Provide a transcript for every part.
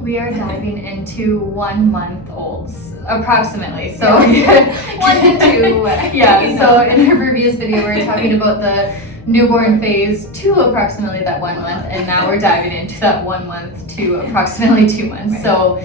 We are diving into 1 month olds, approximately. So 1 to 2. Yeah, so in our previous video, we were talking about the newborn phase to approximately that 1 month, and now we're diving into that 1 month to approximately 2 months. Right. So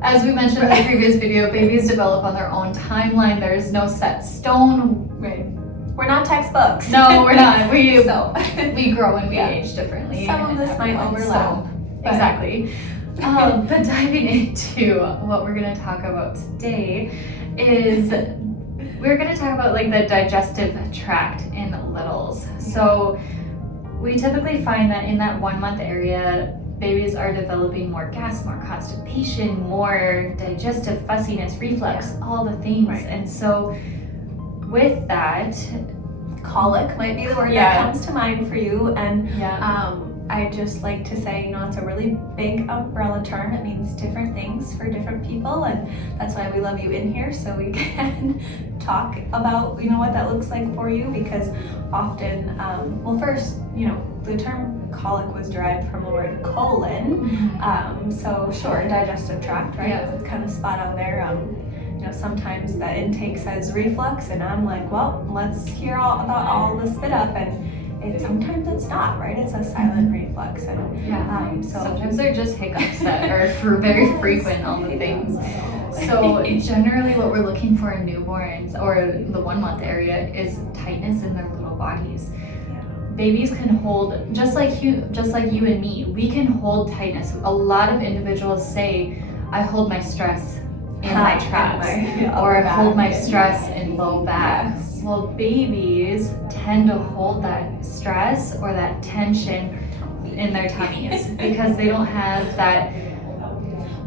as we mentioned in the previous video, babies develop on their own timeline. There is no set stone. Right. We're not textbooks. No, we're not. We grow and we Yeah. age differently. Some of this might overlap. But exactly. But diving into what we're going to talk about today is we're going to talk about like the digestive tract in littles. So we typically find that in that 1 month area, babies are developing more gas, more constipation, more digestive fussiness, reflux, all the things. Right. And so with that, Colic might be the word Yeah. that comes to mind for you, and yeah, I just like to say, it's a really big umbrella term. It means different things for different people, and that's why we love you in here, so we can talk about, what that looks like for you, because often, first, the term colic was derived from the word colon, so sure, digestive tract, right? Yeah. It's kind of spot on there. Sometimes the intake says reflux, and I'm like, well, let's hear all about all the spit up, and sometimes it's not, right? It's a silent reflux, and so sometimes they're just hiccups that are very frequent, all the things. So generally what we're looking for in newborns or the 1 month area is tightness in their little bodies. Babies can hold, just like you and me, we can hold tightness. A lot of individuals say, I hold my stress in my traps, or I hold my stress in low back. Yes. Well, babies tend to hold that stress or that tension in their tummies because they don't have that.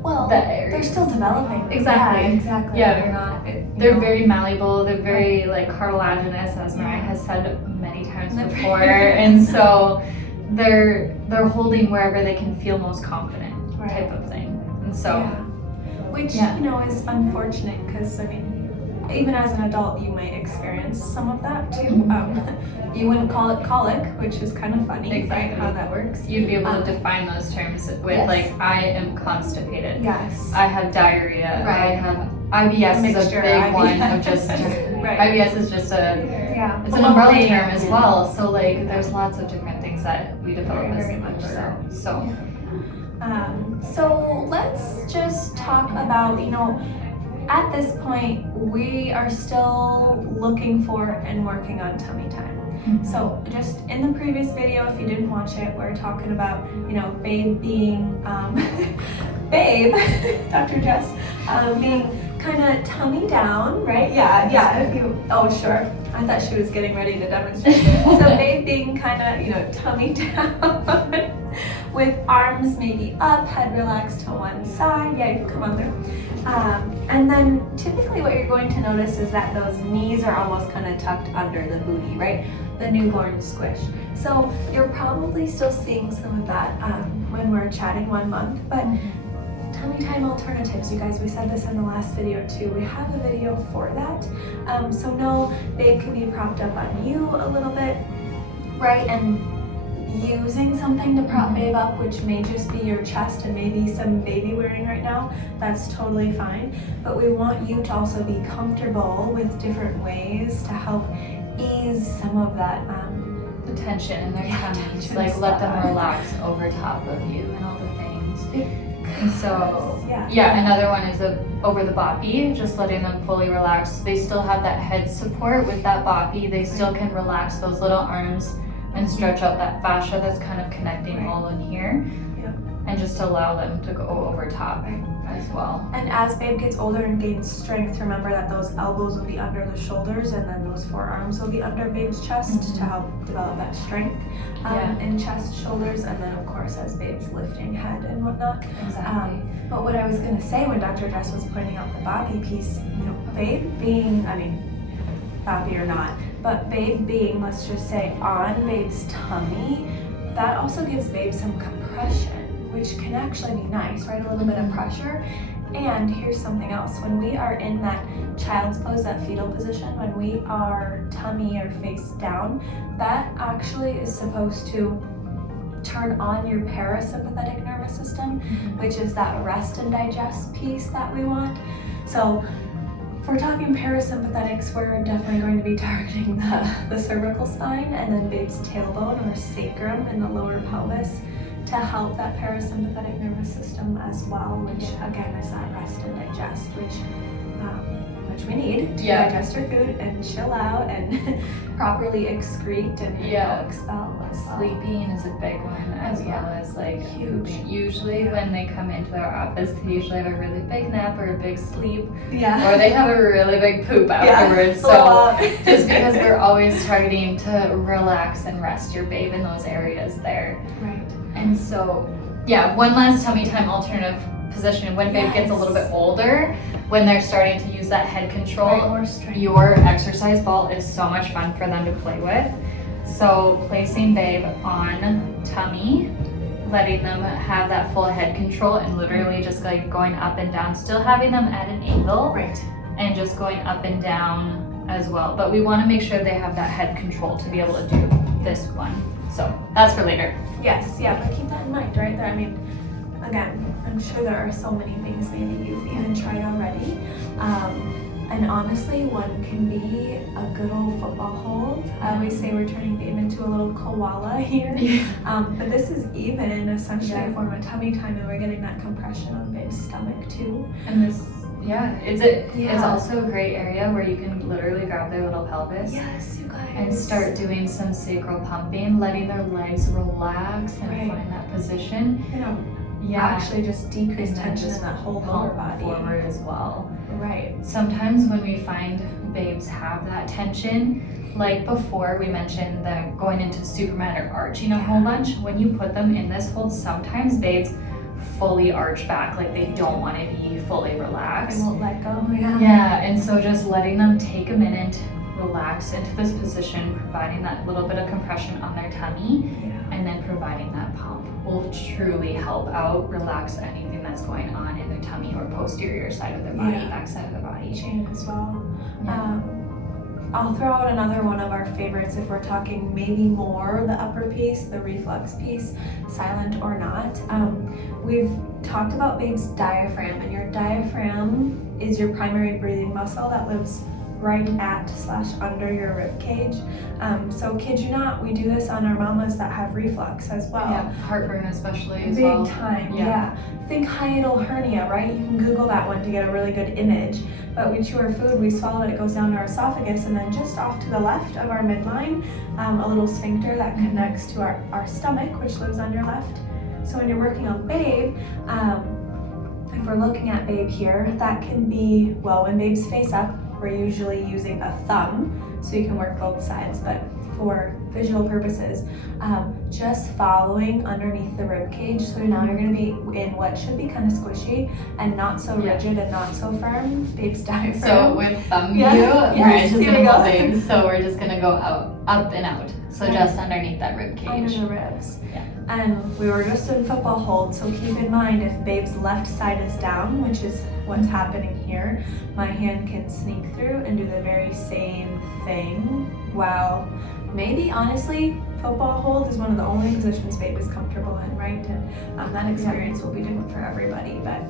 Well, they're still developing. Exactly. Yeah, exactly. Yeah. They're very malleable. They're very cartilaginous, as Mariah has said many times before, and so they're holding wherever they can feel most confident, type of thing. And so. Which, is unfortunate because, even as an adult, you might experience some of that too. You wouldn't call it colic, which is kind of funny, Exactly. right, how that works. You'd be able to define those terms with I am constipated. Yes. I have diarrhea. Right. I have IBS is a big one of just, Right. IBS is just it's an umbrella term as well. So there's lots of different things that we develop Very as much so. So let's just talk about, at this point, we are still looking for and working on tummy time. Mm-hmm. So just in the previous video, if you didn't watch it, we're talking about, babe being, babe, Dr. Jess, being kind of tummy down, right? Yeah, sure. I thought she was getting ready to demonstrate. So babe being kind of, tummy down with arms maybe up, head relaxed to one side. Yeah, you can come on through. And then typically what you're going to notice is that those knees are almost kind of tucked under the booty, right? The newborn squish. So you're probably still seeing some of that when we're chatting 1 month, but tummy time alternatives, you guys, we said this in the last video too. We have a video for that. So no, babe can be propped up on you a little bit, right? And using something to prop babe up, which may just be your chest and maybe some baby wearing right now, that's totally fine. But we want you to also be comfortable with different ways to help ease some of that the tension in their tummies, tension let them spot. relax over top of you and all the things. And so, yeah, another one is over the boppy, just letting them fully relax. They still have that head support with that boppy. They still can relax those little arms and stretch out that fascia that's kind of connecting all in here, and just allow them to go over top as well. And as babe gets older and gains strength, remember that those elbows will be under the shoulders, and then those forearms will be under babe's chest to help develop that strength in chest, shoulders, and then of course as babe's lifting head and whatnot. Exactly. But what I was going to say when Dr. Jess was pointing out the boppy piece, babe being, boppy or not, but babe being, let's just say, on babe's tummy, that also gives babe some compression, which can actually be nice, right? A little bit of pressure. And here's something else. When we are in that child's pose, that fetal position, when we are tummy or face down, that actually is supposed to turn on your parasympathetic nervous nervous system, which is that rest and digest piece that we want. So if we're talking parasympathetics, we're definitely going to be targeting the cervical spine and then babe's tailbone or sacrum in the lower pelvis to help that parasympathetic nervous system as well, which again is that rest and digest, which we need to digest our food and chill out and properly excrete and expel as well. Sleeping is a big one, as well as like huge. Usually when they come into our office, they usually have a really big nap or a big sleep, Yeah. or they have a really big poop afterwards. So just because we're always targeting to relax and rest your babe in those areas there. Right. And so, one last tummy time alternative position when babe gets a little bit older, when they're starting to use that head control, your exercise ball is so much fun for them to play with. So placing babe on tummy, letting them have that full head control and literally just like going up and down, still having them at an angle, and just going up and down as well. But we want to make sure they have that head control to be able to do this one. So that's for later. Yes, but keep that in mind right there. I mean, again, I'm sure there are so many things maybe you've even tried already. And honestly, one can be a good old football hold. We say we're turning babe into a little koala here. But this is even essentially a form of tummy time, and we're getting that compression on babe's stomach too. And this, it's also a great area where you can literally grab their little pelvis. Yes, you guys. And start doing some sacral pumping, letting their legs relax and find that position. Actually just decrease tension in that whole lower body. Forward as well. Right. Sometimes when we find babes have that tension, like before we mentioned the going into Superman or arching a whole bunch, when you put them in this hold, sometimes babes fully arch back, like they don't want to be fully relaxed. They won't let go. And so just letting them take a minute, relax into this position, providing that little bit of compression on their tummy, and then providing that pump will truly help out relax anything that's going on in their tummy or posterior side of their body, back side of the body. Chain as well. I'll throw out another one of our favorites if we're talking maybe more the upper piece, the reflux piece, silent or not. We've talked about babe's diaphragm, and your diaphragm is your primary breathing muscle that lives right at / under your rib cage. So kid you not, we do this on our mamas that have reflux as well. Heartburn especially as big well. Time. Think hiatal hernia, right? You can Google that one to get a really good image. But we chew our food, we swallow it, it goes down our esophagus, and then just off to the left of our midline, a little sphincter that connects to our stomach, which lives on your left. So when you're working on babe, if we're looking at babe here, that can be, when babe's face up, we're usually using a thumb, so you can work both sides, but for visual purposes, just following underneath the rib cage. So now you're going to be in what should be kind of squishy and not so rigid and not so firm, babe's diaphragm. So with thumb view, we're just going to go big, so we're just going to go out, up and out. So just underneath that rib cage. Under the ribs. And we were just in football hold, so keep in mind if babe's left side is down, which is what's happening here, my hand can sneak through and do the very same thing. While maybe honestly, football hold is one of the only positions babe is comfortable in, right? And that experience will be different for everybody, but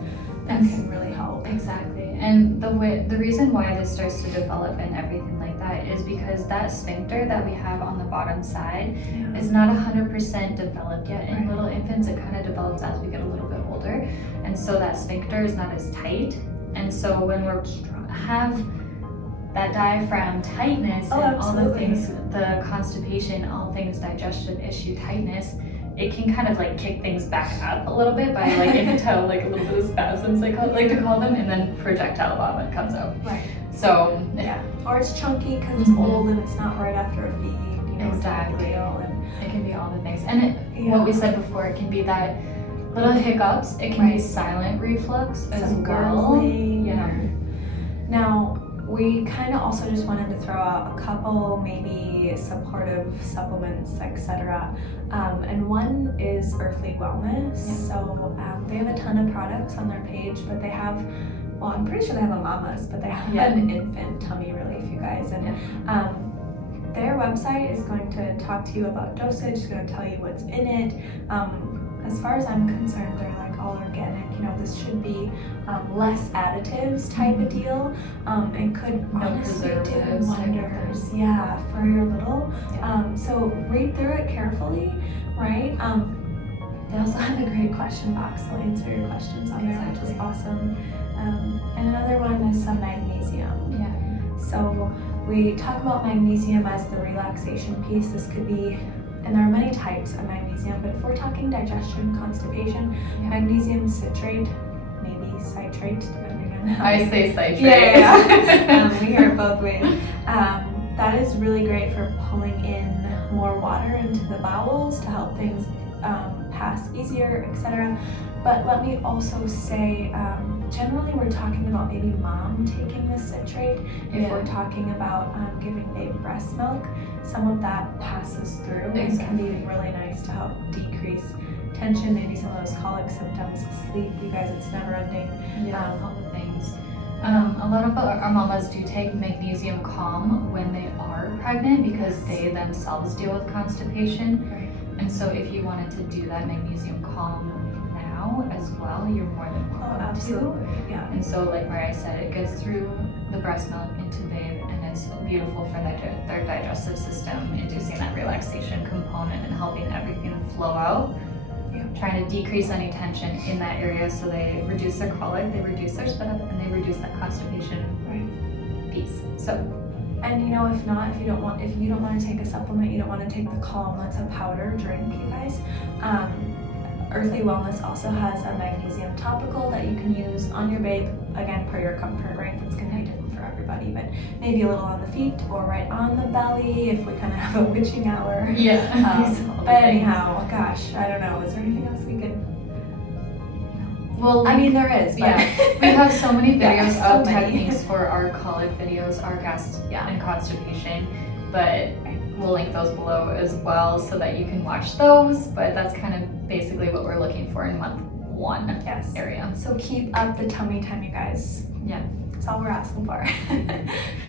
that can really help. Exactly. And the reason why this starts to develop and everything like that is because that sphincter that we have on the bottom side is not 100% developed yet in little infants. It kind of develops as we get a little bit older, and so that sphincter is not as tight. And so when we have that diaphragm tightness and all the things, the constipation, all things digestion issue tightness, it can kind of like kick things back up a little bit by like infantile, like a little bit of spasms, like to call them, and then projectile vomit comes out. So or it's chunky because it's old and it's not right after a feed. Exactly. And it can be all the things. And what we said before, it can be that little hiccups. It can be silent reflux as well. Now, we kind of also just wanted to throw out a couple maybe supportive supplements, etc. And one is Earthly Wellness. So they have a ton of products on their page, but they have, I'm pretty sure they have a mamas, but they have an infant tummy relief, you guys. And their website is going to talk to you about dosage, it's going to tell you what's in it. as far as I'm concerned, they're like all organic. You know, this should be less additives type of deal. It could honestly do preservatives type of wonders, yeah, for your little. Yeah. So read through it carefully, right? They also have a great question box. They'll answer your questions on there, which is awesome. And another one is some magnesium. Yeah. So we talk about magnesium as the relaxation piece. This could be, and there are many types of magnesium, but if we're talking digestion, constipation, magnesium citrate, maybe citrate, depending on how I say citrate. Yeah. We hear it both ways. That is really great for pulling in more water into the bowels to help things pass easier, etc. But let me also say, generally we're talking about maybe mom taking the citrate. If we're talking about giving baby breast milk, some of that passes through and can be really nice to help decrease tension, maybe some of those colic symptoms, sleep. You guys, it's never ending. Yeah, all the things. A lot of our mamas do take magnesium calm when they are pregnant because they themselves deal with constipation. Right. And so if you wanted to do that magnesium calm now as well, you're more than welcome to. Absolutely. Yeah. And so like Mariah said, it gets through the breast milk into babe, and it's beautiful for their digestive system, inducing that relaxation component and helping everything flow out. Yeah. Trying to decrease any tension in that area so they reduce their colic, they reduce their spit up, and they reduce that constipation piece. So, and you know, if not, if you don't want to take a supplement, you don't want to take the calm, that's a powder drink, you guys. Earthly Wellness also has a magnesium topical that you can use on your babe, again, per your comfort, right? That's going to be different for everybody, but maybe a little on the feet or right on the belly if we kind of have a witching hour. yeah. But anyhow, gosh, I don't know. Is there anything else we could? Well, I mean, there is, but yeah. We have so many videos Yeah, so of many. techniques for our colic videos, our gas and constipation, but we'll link those below as well so that you can watch those. But that's kind of basically what we're looking for in month 1 area. So keep up the tummy time, you guys. Yeah. That's all we're asking for.